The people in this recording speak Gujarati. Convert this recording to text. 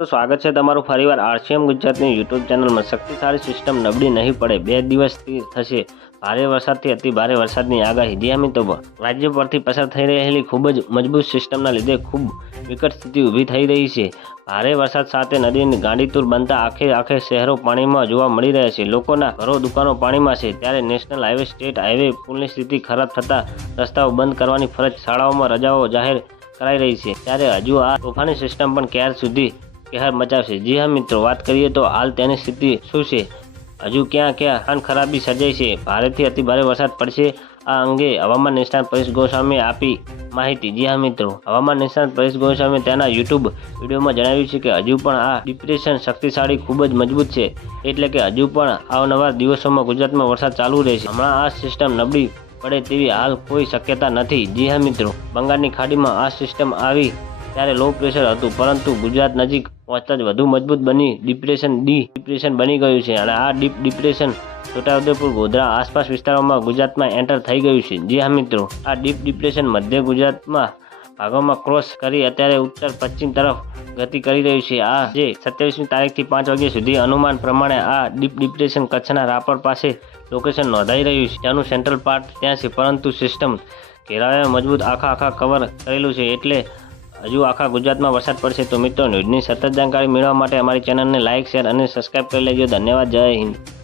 તો સ્વાગત છે તમારું ફરીવાર આરસીએમ ગુજરાતની યુટ્યુબ ચેનલમાં. શક્તિશાળી સિસ્ટમ નબળી નહીં પડે, બે દિવસથી થશે. ભારે વરસાદથી અતિ ભારે વરસાદની આગાહી. જી તો રાજ્ય પરથી પસાર થઈ રહેલી ખૂબ જ મજબૂત સિસ્ટમના લીધે ખૂબ વિકટ સ્થિતિ ઊભી થઈ રહી છે. ભારે વરસાદ સાથે નદીની ગાંડીતુર બનતા આખે આખે શહેરો પાણીમાં જોવા મળી રહ્યા છે. લોકોના ઘરો, દુકાનો પાણીમાં છે. ત્યારે નેશનલ હાઈવે, સ્ટેટ હાઈવે પુલની સ્થિતિ ખરાબ થતાં રસ્તાઓ બંધ કરવાની ફરજ શાળાઓમાં રજાઓ જાહેર કરાઈ રહી છે. ત્યારે હજુ આ તોફાની સિસ્ટમ પણ ક્યાર સુધી કહેર મચાવશે જી હા, મિત્રો, વાત કરીએ તો હાલ તેની સ્થિતિ શું છે? હજુ ક્યાં ક્યાં ખાન ખરાબી સર્જાઈ છે? ભારેથી અતિ ભારે વરસાદ પડશે. આ અંગે હવામાન નિષ્ણાત પરેશ ગોસ્વામીએ આપી માહિતી. જી હા, મિત્રો, હવામાન નિષ્ણાત પરેશ ગોસ્વામી તેના યુટ્યુબ વિડીયોમાં જણાવ્યું છે કે હજુ પણ આ ડિપ્રેશન શક્તિશાળી ખૂબ જ મજબૂત છે. એટલે કે હજુ પણ આવનારા દિવસોમાં ગુજરાતમાં વરસાદ ચાલુ રહેશે. હમણાં આ સિસ્ટમ નબળી પડે તેવી હાલ કોઈ શક્યતા નથી. જી હા, મિત્રો, બંગાળની ખાડીમાં આ સિસ્ટમ આવી ત્યારે લો પ્રેશર હતું, પરંતુ ગુજરાત નજીક પહોંચતા જ વધુ મજબૂત બની ડિપ્રેશન ડી ડિપ્રેશન બની ગયું છે અને આ ડીપ ડિપ્રેશન છોટાઉદેપુર, ગોધરા આસપાસ વિસ્તારોમાં ગુજરાતમાં એન્ટર થઈ ગયું છે. જી હા, મિત્રો. આ ડીપ ડિપ્રેશન મધ્ય ગુજરાતમાં ભાગોમાં ક્રોસ કરી અત્યારે ઉત્તર, પશ્ચિમ તરફ ગતિ કરી રહ્યું છે. આ જે સત્યાવીસમી તારીખથી પાંચ વાગ્યા સુધી અનુમાન પ્રમાણે આ ડીપ ડિપ્રેશન કચ્છના રાપર પાસે લોકેશન નોંધાઈ રહ્યું છે. તેનું સેન્ટ્રલ પાર્ટ ત્યાં છે, પરંતુ સિસ્ટમ ઘેરાવે મજબૂત આખા આખા કવર કરેલું છે. એટલે હજુ આખા ગુજરાતમાં વરસાદ પડશે તો મિત્રો ન્યૂઝની સતત જાણકારી મેળવવા માટે અમારી ચેનલને લાઇક, શેર અને સબસ્ક્રાઇબ કરી લેજો. ધન્યવાદ. જય હિન્દ.